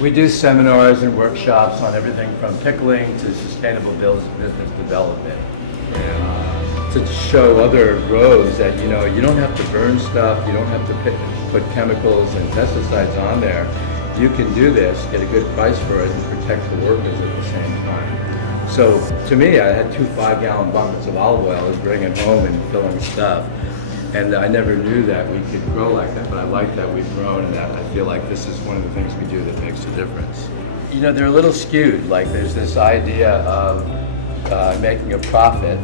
We do seminars and workshops on everything from pickling to sustainable business development. And to show other grows that, you know, you don't have to burn stuff, you don't have to put chemicals and pesticides on there. You can do this, get a good price for it, and protect the workers at the same time. So to me, I had 2 5-gallon buckets of olive oil. I was bringing home and filling stuff. And I never knew that we could grow like that, but I like that we've grown, and that I feel like this is one of the things we do that makes a difference. You know, they're a little skewed. Like there's this idea of making a profit,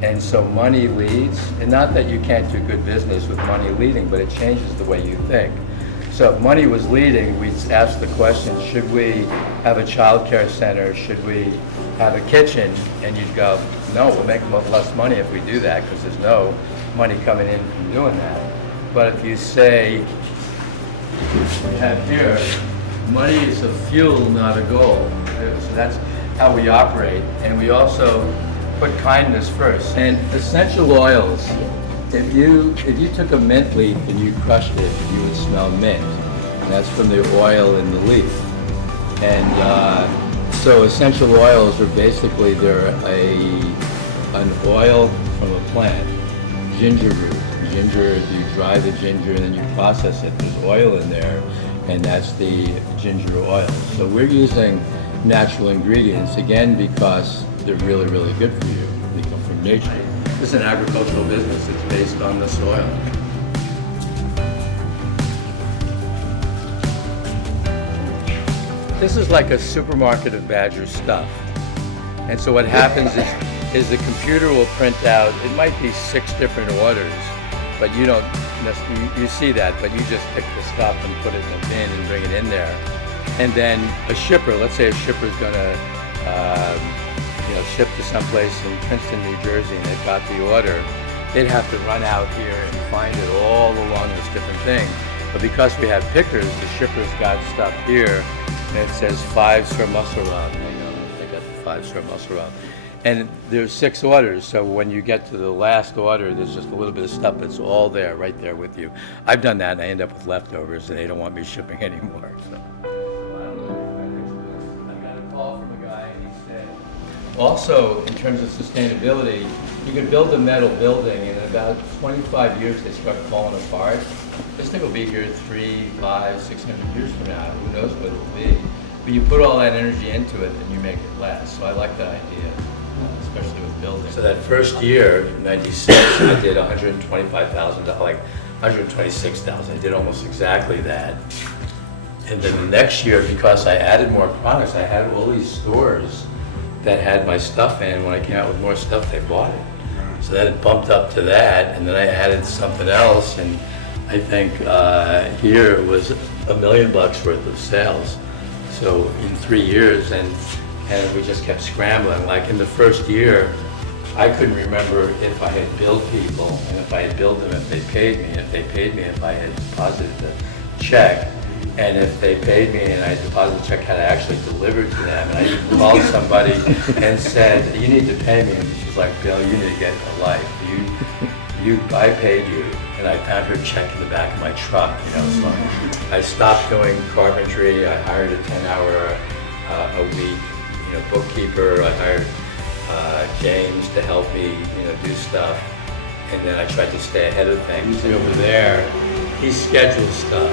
and so money leads. And not that you can't do good business with money leading, but it changes the way you think. So if money was leading, we'd ask the question, should we have a child care center? Should we have a kitchen? And you'd go, no, we'll make less money if we do that because there's no money coming in from doing that. But if you say, we have here, money is a fuel, not a goal. So that's how we operate. And we also put kindness first. And essential oils, if you took a mint leaf and you crushed it, you would smell mint. And that's from the oil in the leaf. And so essential oils are basically, they're an oil from a plant. Ginger root. Ginger, you dry the ginger and then you process it. There's oil in there, and that's the ginger oil. So we're using natural ingredients, again, because they're really, really good for you. They come from nature. This is an agricultural business. It's based on the soil. This is like a supermarket of Badger stuff. And so what happens is the computer will print out, it might be 6 different orders, but you don't, you see that, but you just pick the stuff and put it in a bin and bring it in there. And then a shipper, let's say a shipper's gonna ship to someplace in Princeton, New Jersey, and they've got the order, they'd have to run out here and find it all along this different thing. But because we have pickers, the shipper's got stuff here, and it says 5-star muscle rub. They got the 5-star muscle rub. And there's 6 orders, so when you get to the last order, there's just a little bit of stuff that's all there, right there with you. I've done that, and I end up with leftovers, and they don't want me shipping anymore. So. I got a call from a guy, and he said, also, in terms of sustainability, you can build a metal building, and in about 25 years, they start falling apart. This thing will be here 300, 500, 600 years from now. Who knows what it'll be? But you put all that energy into it, and you make it last. So I like that idea, especially with building. So that first year, in '96, I did $125,000, like $126,000. I did almost exactly that. And then the next year, because I added more products, I had all these stores that had my stuff in. When I came out with more stuff, they bought it. So then it bumped up to that, and then I added something else, and I think here it was $1 million worth of sales. So in 3 years, and we just kept scrambling. Like in the first year, I couldn't remember if I had billed people, and if I had billed them, if they paid me, if they paid me, if I had deposited the check, and if they paid me and I deposited the check, had I actually delivered to them. And I even called somebody and said, you need to pay me. And she's like, Bill, you need to get a life. I paid you. And I found her check in the back of my truck, So I stopped doing carpentry. I hired a 10-hour a week, bookkeeper. I hired James to help me, do stuff. And then I tried to stay ahead of things. And over there, he schedules stuff,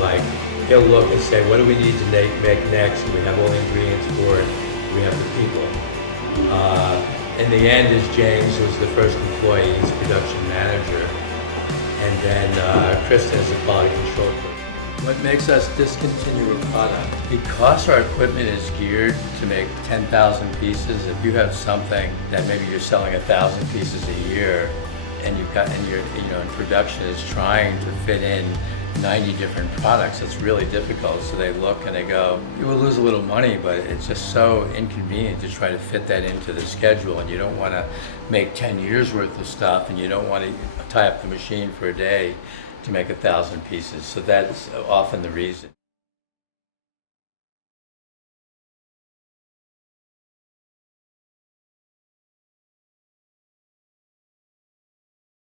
like he'll look and say, what do we need to make next? And we have all the ingredients for it. We have the people. In the end is James, who's the first employee. He's production manager. And then Kristen is the quality control person. What makes us discontinue a product? Because our equipment is geared to make 10,000 pieces, if you have something that maybe you're selling 1,000 pieces a year, and you've got, and in production is trying to fit in 90 different products, it's really difficult. So they look and they go, you will lose a little money, but it's just so inconvenient to try to fit that into the schedule, and you don't want to make 10 years worth of stuff, and you don't want to tie up the machine for a day to make 1,000 pieces. So that's often the reason.